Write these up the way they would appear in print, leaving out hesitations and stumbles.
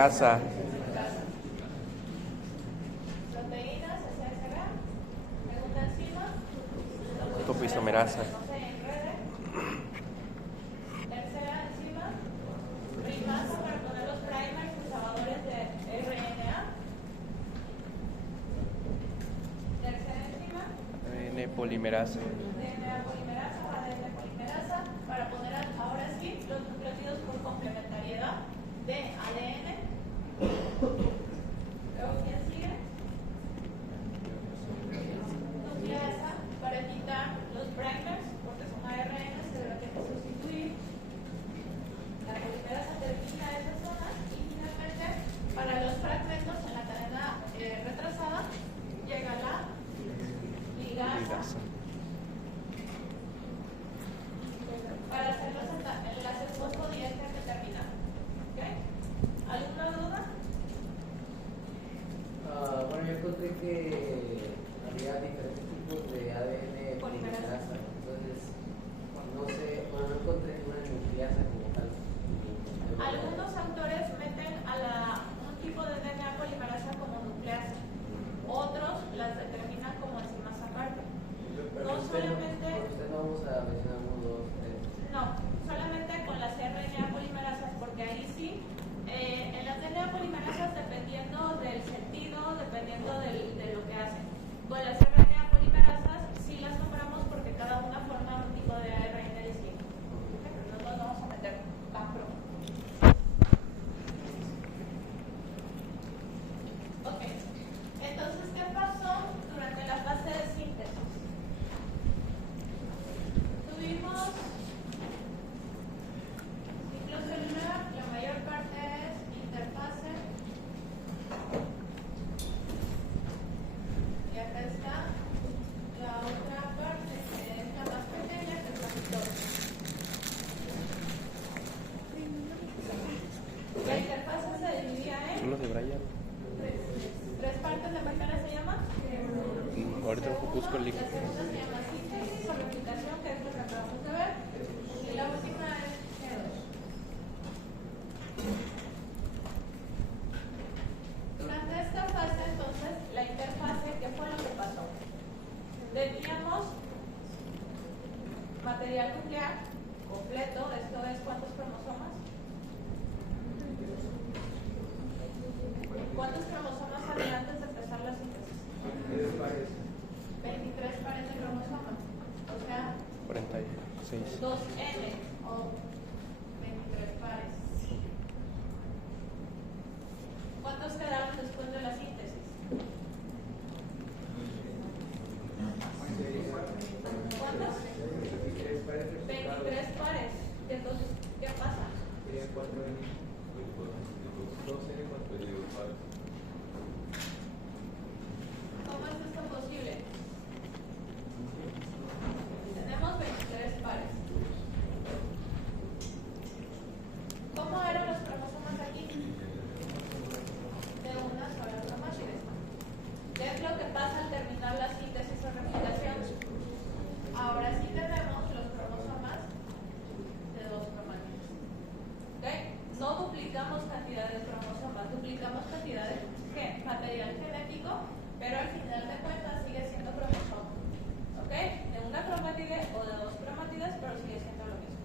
casa. Proteínas, SSH. Segunda enzima. Topoisomerasa. Tercera enzima. Primasa para poner los primers, conservadores de RNA. Tercera enzima. ADN polimerasa. DNA polimerasa o ADN polimerasa para poner ahora sí los nucleótidos por complementariedad de ADN. Luego, ¿quién sigue? Nucleasa para quitar los primers porque son ARN, se debe que sustituir. La polimerasa termina esa zona y finalmente para los fragmentos en la cadena retrasada llega la ligasa. Para hacer los enlaces fosfodiesteros que terminan. ¿Ok? ¿Alguna duda? Bueno, yo encontré que había diferentes tipos de ADN polimerasa. Entonces, no sé, bueno, no encontré una nucleasa como tal. Algunos autores meten a un tipo de DNA polimerasa como nucleasa. Otros las determinan como enzimas aparte. Pero No solamente. Usted no vamos a mencionar uno, dos, tres. No, solamente con las RNA polimerasas, porque ahí sí, en las RNA polimerasas, dependiendo del sentido, dependiendo de lo que hacen. Con las RNA polimerasas sí las nombramos porque cada una forma un tipo de ARN distinto. Pero no nos vamos a meter tan pronto. Ok, entonces, ¿qué pasó durante la fase de síntesis? Tuvimos ciclo celular, la mayor parte es interfase. Y acá está la otra parte, que es la más pequeña, que es la mitosis. La interfase se dividía en Uno de Brian. tres partes. La primera se llama Ahorita busco el link. la segunda se llama síntesis o replicación, que es lo que acabamos de ver. Y la última es G2. Durante esta fase, entonces, la interfase, ¿qué fue lo que pasó? Teníamos material nuclear completo, esto es ¿cuántos cromosomas? ¿Cuántos cromosomas había antes de empezar la síntesis? 23 pares de cromosomas, o sea, 46. 2N o 23 pares. ¿Cuántos quedaron después de la síntesis? ¿Cuántos? 23 pares. Entonces, ¿qué pasa? ¿Cómo es esto posible? Tenemos 23 pares. ¿Cómo eran los cromosomas aquí? De una sola cromátide. ¿Qué es lo que pasa al terminar la síntesis o replicación? Ahora sí tenemos los cromosomas de dos cromátides. ¿Ok? No duplicamos cantidad de cromosomas, duplicamos cantidad de material genético, pero al final de cuentas sigue siendo cromosoma. ¿Ok? De una cromátide o de dos cromátides, pero sigue siendo lo mismo.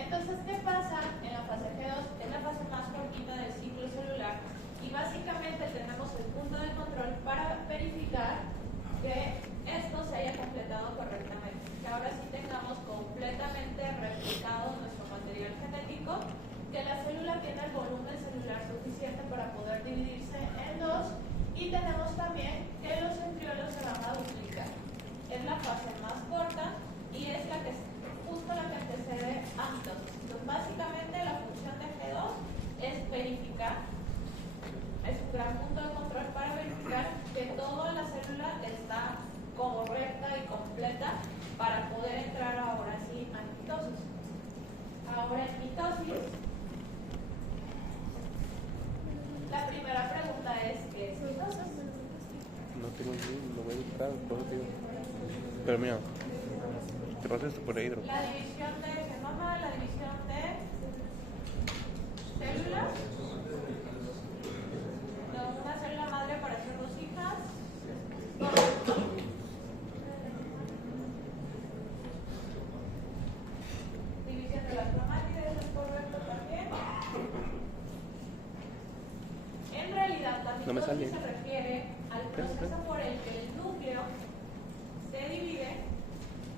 Entonces, ¿qué pasa en la fase G2? Es la fase más cortita del ciclo celular y básicamente tenemos el punto de control para verificar que esto se haya completado correctamente, que ahora sí tengamos completamente replicado nuestro material genético, que la célula tiene el volumen celular suficiente para poder dividirse en dos y tenemos también que los embriones se van a duplicar. Es la fase más corta y es la que justo la que antecede a mitosis. Entonces, básicamente la función de G2 es verificar, es un gran punto de control para verificar que toda la célula está correcta y completa para poder entrar ahora sí a mitosis. Ahora en mitosis, la primera pregunta es ¿qué es mitosis? No tengo ni, lo voy a buscar, por eso te digo. Pero mira, te pasa esto por ahí, Hidro. La división de genoma, la división de células No me sale. mitosis se refiere al proceso por el que el núcleo se divide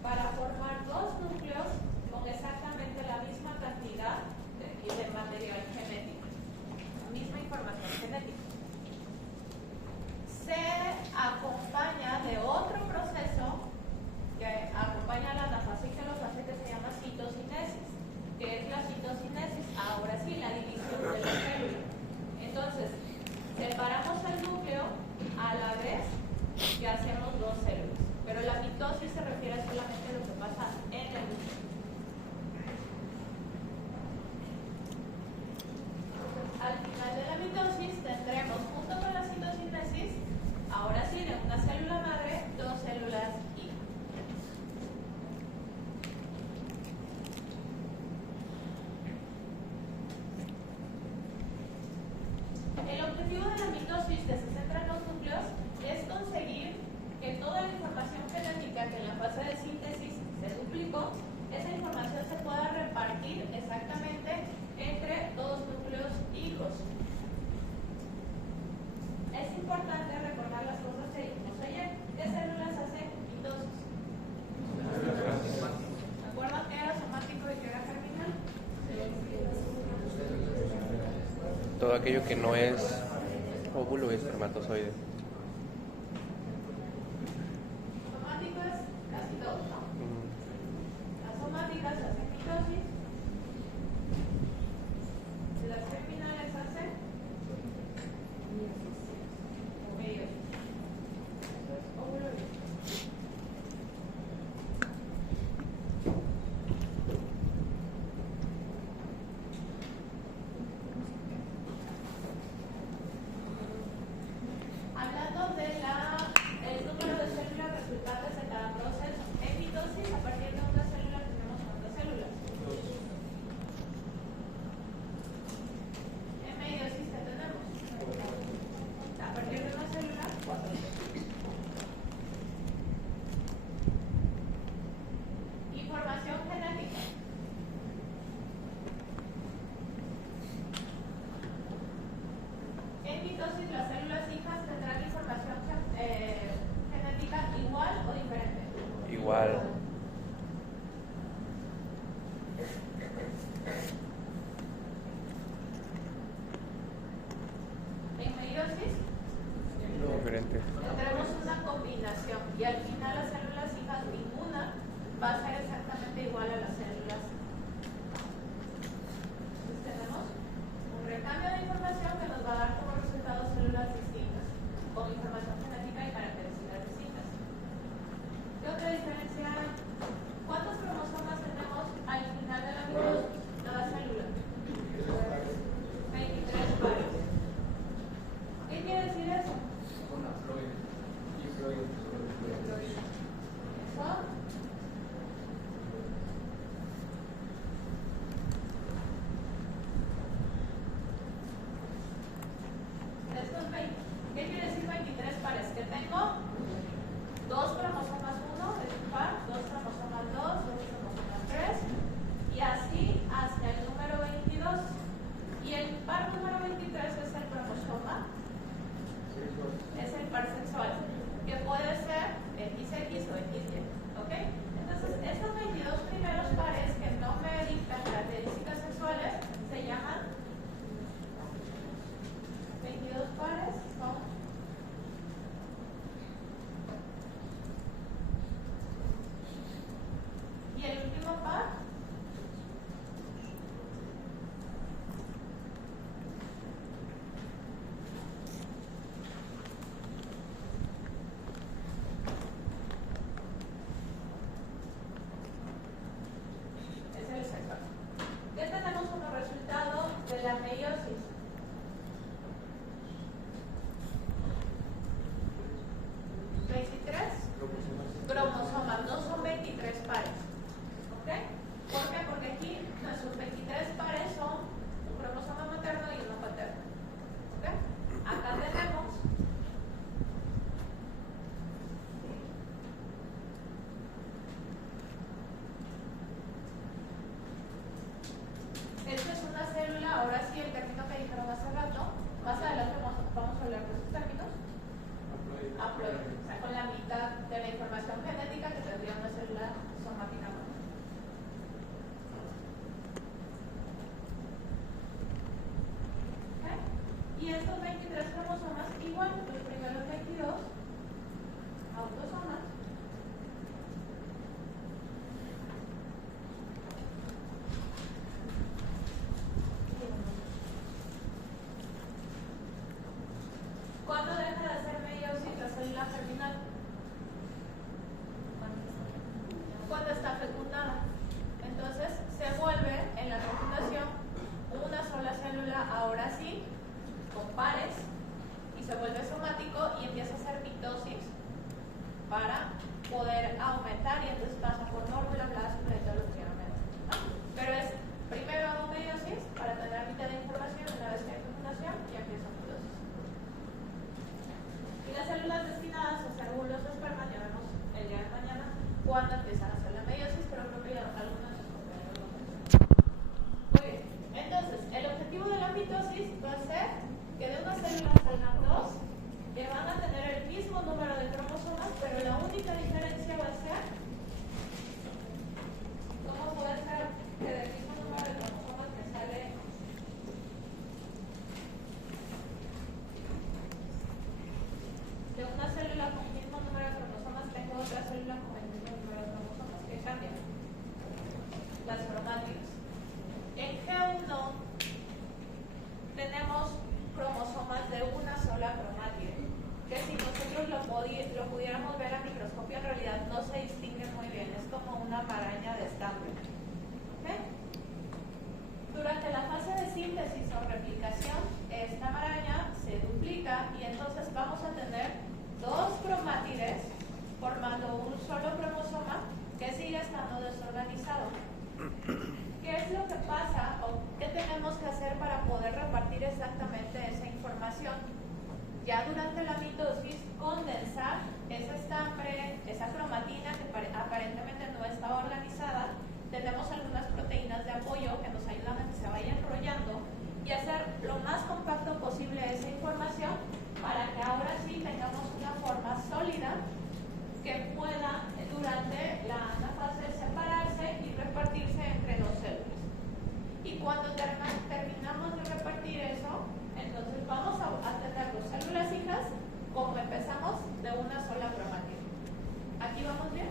para formar dos núcleos con exactamente la misma cantidad de material genético, la misma información genética. Se acompaña de otro proceso que acompaña la anafase-quelofase que se llama citocinesis, que es la citocinesis, ahora sí, la división de la célula. Entonces, separamos el núcleo a la vez que hacemos dos células, pero la mitosis se refiere solamente a lo que pasa en el núcleo. Al final de la mitosis tendremos, junto con la citocinesis, ahora sí, de una célula madre, dos células hija. El objetivo de la mitosis que se centra en los núcleos es conseguir que toda la información genética que en la fase de síntesis se duplicó, esa información se pueda repartir exactamente entre dos núcleos hijos. Es importante recordar las cosas que dijimos ayer. ¿Qué células hacen mitosis? ¿Se acuerdan que era somático y que era germinal? Todo aquello que no es óvulo es espermatozoide. Somáticas, casi todos, ¿no? Las somáticas hacen mitosis. Las germinales hacen meiosis. Óvulo y hablando del número de células resultantes de cada proceso. En mitosis, a partir de una célula tenemos ¿cuántas células? En meiosis, ¿qué tenemos? A partir de una célula, 4 células. Información genética. En mitosis, las células hijas tendrán información genética igual o diferente. Igual. En meiosis, Diferente. tendremos una combinación y al final las células hijas ninguna va a ser exactamente igual a las células. Entonces tenemos un recambio de información que nos va a dar como resultado células distintas, con información genética y características distintas. ¿Qué otra diferencia hay? ¿Cuántos cromosomas tenemos al final de la mitosis? Cada célula. 23 pares. ¿Qué quiere decir eso? Eso célula germinal? Cuando está fecundada. Entonces se vuelve en la fecundación una sola célula, ahora sí, con pares, y se vuelve somático y empieza a hacer mitosis para poder aumentar, y entonces pasa por nórbula, blastula y todo lo que quieran ver, ¿no? Pero es primero hago meiosis para tener a mitad de información, una vez que hay fecundación y empieza mitosis. Y las células destinadas a ser óvulos de esperma, ya vemos el día de mañana cuando empiezan a hacer la meiosis, pero creo que ya algunos de sus compañeros lo mencionaron. Muy bien, entonces el objetivo de la mitosis va a ser que de una célula salgan dos que van a tener el mismo número de cromosomas, pero la única diferencia va a ser cómo puede ser que del mismo número de cromosomas que sale de una célula con el mismo número de cromosomas tengo otra célula con el mismo número de cromosomas. ¿Qué cambian? Las cromátidas. En G1 tenemos cromosomas de una sola cromátide, que si nosotros lo pudiéramos ver a microscopio, en realidad no se distingue muy bien, es como una maraña de estambre. ¿Okay? Durante la fase de síntesis o replicación, esta maraña se duplica y entonces vamos a tener dos cromátides formando un solo cromosoma que sigue estando desorganizado. ¿Qué es lo que pasa o qué tenemos que hacer para poder repartir exactamente esa información? Ya durante la mitosis, condensar ese estambre, esa cromatina que aparentemente no está organizada. Tenemos algunas proteínas de apoyo que nos ayudan a que se vaya enrollando y hacer lo más compacto posible esa información para que ahora sí tengamos una forma sólida que pueda durante la anafase separarse y repartirse entre dos células. Y cuando terminamos de repartir eso, entonces vamos a tener dos células hijas como empezamos de una sola cromática. ¿Aquí vamos bien?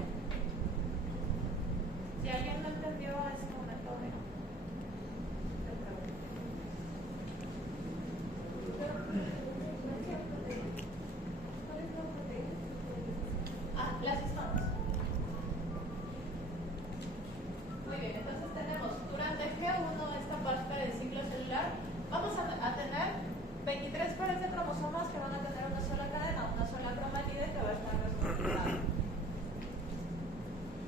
Si alguien no entendió a ese momento, las histonas. Muy bien, entonces tenemos durante G1 esta parte del ciclo celular, vamos a tener 23 pares de cromosomas que van a tener una sola cadena, una sola cromatide que va a estar desorganizada.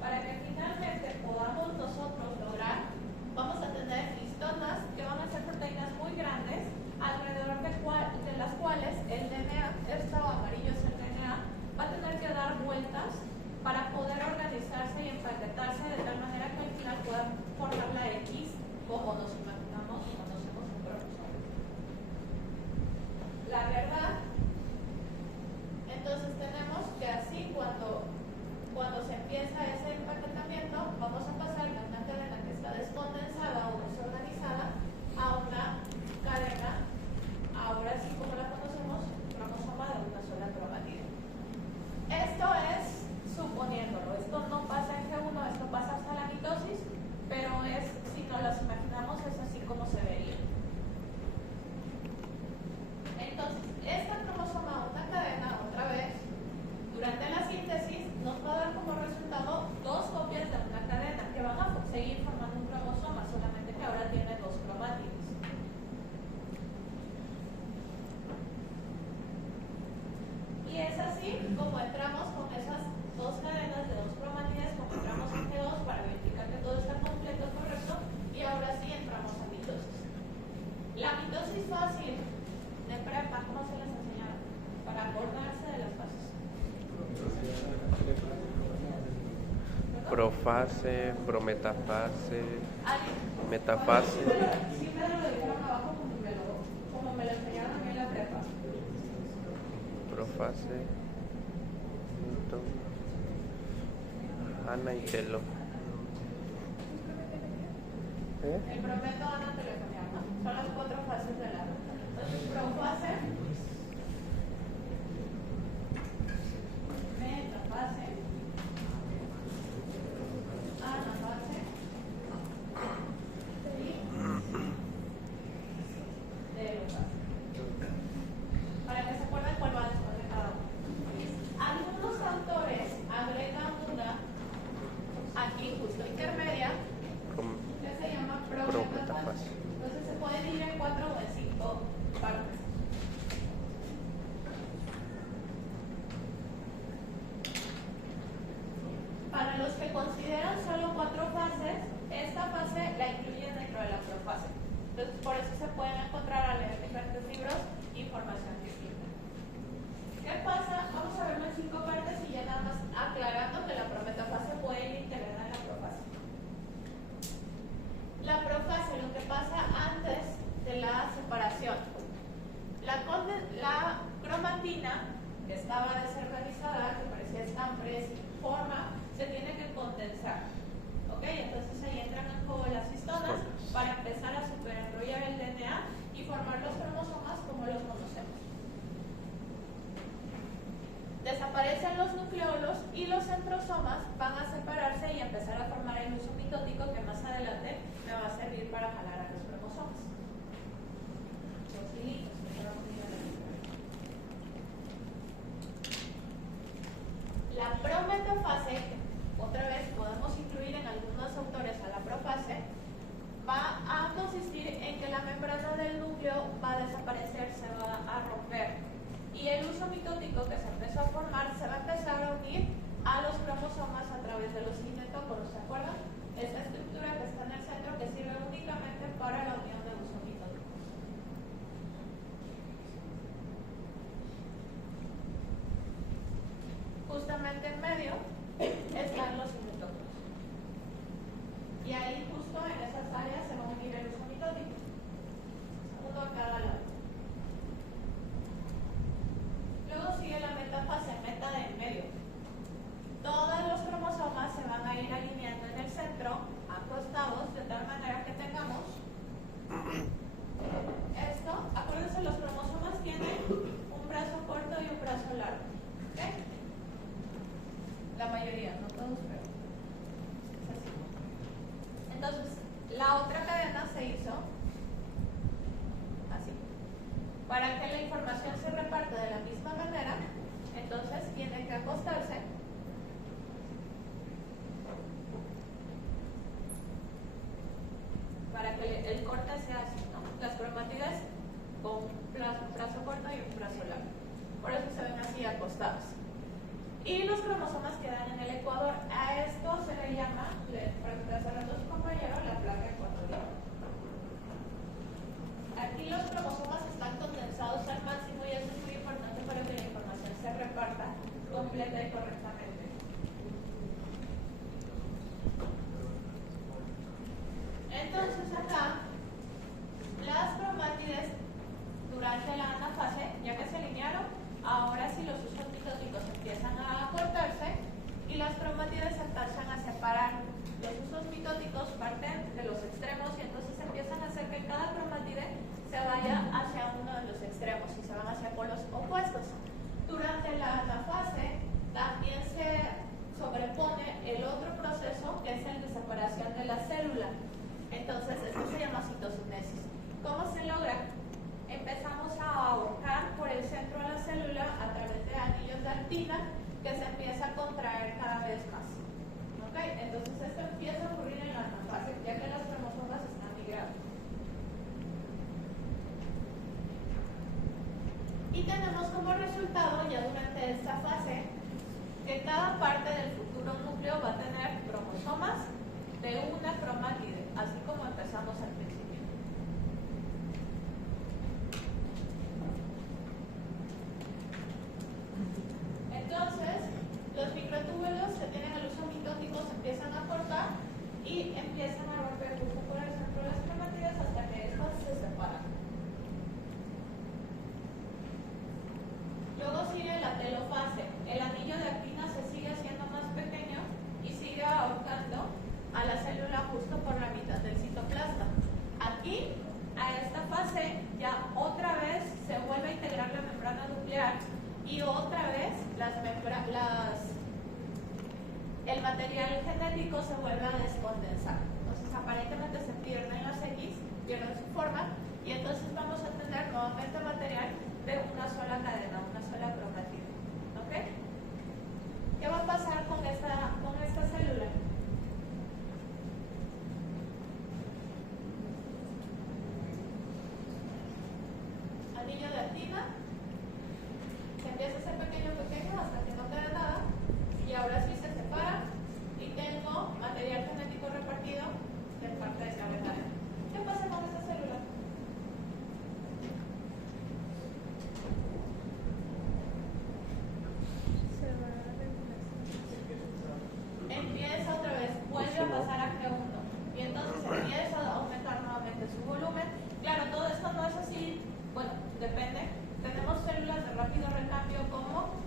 Para que finalmente podamos nosotros lograr, vamos a tener histonas que van a ser proteínas muy grandes, alrededor de las cuales el DNA, esto amarillo es el DNA, va a tener que dar vueltas para poder organizarse y empaquetarse de tal manera que al final pueda formar la X como nos imaginamos y conocemos un cromosoma. La verdad, entonces tenemos que así cuando se empieza ese empaquetamiento, vamos a pasar de una cadena que está descondensada o desorganizada a una cadena, ahora sí como la conocemos, cromosoma de una sola cromatida. Esto es suponiéndolo, esto no pasa en G1, esto pasa hasta la mitosis, pero es, si nos las imaginamos, es así como se vería. Entonces, esta cromosoma, una cadena, otra vez, durante la síntesis, nos va a dar como resultado dos copias de una cadena que van a seguir formando un cromosoma, solamente que ahora tiene dos cromátides. Y es así como entramos con esas dos cadenas de dos cromátides, como entramos en G2 para verificar que todo está completo, correcto, y ahora sí entramos a mitosis. La mitosis fácil de prepa, ¿cómo se les enseñaron? Para acordarse de las fases. Profase, prometafase, metafase. Sí me lo dijeron abajo como me lo enseñaron a mí en la prepa. Profase, Ana y Telo. El prometo Ana te lo enseñaron, ¿no? Son las 4 fases de la ruta. Entonces, profase, metafase, anafase y telofase. Para que se acuerden cuál va después de cada uno. que estaba desorganizada, que parecía estambre sin forma, se tiene que condensar. ¿Ok? Entonces ahí entran en juego las histonas para empezar a superenrollar el DNA y formar los cromosomas como los conocemos. Desaparecen los nucleolos y los centrosomas van a separarse y empezar a formar el uso mitótico que más adelante me va a servir para jalar a los cromosomas. Los hilitos que se van a unir a la nucleolos. La prometafase, otra vez podemos incluir en algunos autores a la profase, va a consistir en que la membrana del núcleo va a desaparecer, se va a romper. Y el uso mitótico que se empezó a formar se va a empezar a unir a los cromosomas a través de los cinetócoros, ¿se acuerdan? Esta estructura que está en el centro que sirve únicamente para la unión de uso mitótico. Justamente en medio están los cinetócoros. Y ahí justo en esas áreas se va a unir el uso mitótico. Uno a cada lado. Luego sigue la metafase, meta de en medio. Todos los cromosomas se van a ir alineando en el centro, acostados, de tal manera que tengamos esto. Acuérdense, los cromosomas tienen un brazo corto y un brazo largo. ¿Ok? La mayoría, no todos, pero es así. Entonces, la otra cadena se hizo así. Para que la información se reparta de la misma manera, entonces tiene que acostarse para que el corte sea así, ¿no? Las cromátidas con un brazo corto y un brazo largo. Por eso se ven así acostadas. Y los cromosomas quedan en el ecuador. A esto se le llama, para que hace rato su compañero, la placa ecuatorial. Aquí los cromosomas están condensados al máximo y eso es muy importante para que la información se reparta completa y correctamente. Entonces acá, las cromátides durante la anafase, ya que se alinearon, ahora sí los usos mitóticos empiezan a cortarse y las cromátides empiezan a separar. Los usos mitóticos parten de los extremos y entonces empiezan a hacer que cada cromátide se vaya hacia uno de los extremos y se van hacia polos opuestos. Durante la anafase también se sobrepone el otro proceso que es el de separación de la célula. Entonces esto se llama citocinesis. ¿Cómo se logra? Empezamos a ahorcar por el centro de la célula a través de anillos de actina que se empieza a contraer cada vez más. ¿Ok? Entonces esto empieza a ocurrir en la anafase, ya que las cromosomas están migrando. Y tenemos como resultado, ya durante esta fase, que cada parte del futuro núcleo va a tener cromosomas de una cromátide, así como empezamos al principio. Entonces, los microtúbulos que tienen el uso mitótico se empiezan a cortar y empiezan a romper justo por el centro de las cromátides hasta que estas se separan. Luego sigue la telofase. El anillo de actina se sigue haciendo más pequeño y sigue ahorcando a la célula justo por la mitad del citoplasma. Aquí, a esta fase, ya otra vez se vuelve a integrar la membrana nuclear y otra vez el material genético se vuelve a descondensar. Entonces, aparentemente se pierden las X, pierden su forma y entonces vamos a tener nuevamente material de una sola cadena, una sola cromátide. ¿Ok? ¿Qué va a pasar con esta célula? Anillo de actina se empieza a hacer pequeño hasta que no queda nada y ahora sí se separa y tengo material genético repartido de parte de cada cadena. ¿Qué pasa con esta célula? Empieza otra vez, vuelve a pasar a G1 y entonces empieza a aumentar nuevamente su volumen. Claro, todo esto no es así, bueno, depende. Tenemos células de rápido recambio como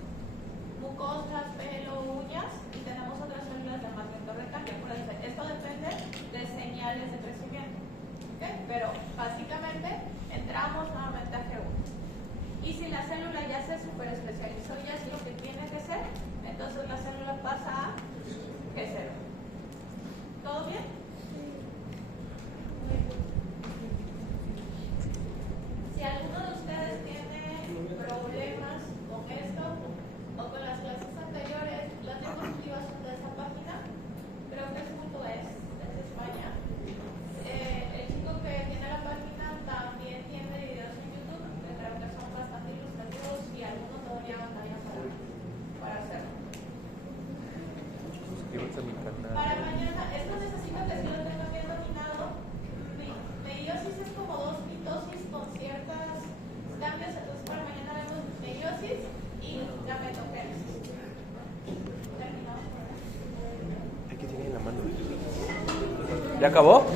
¿Ya acabó?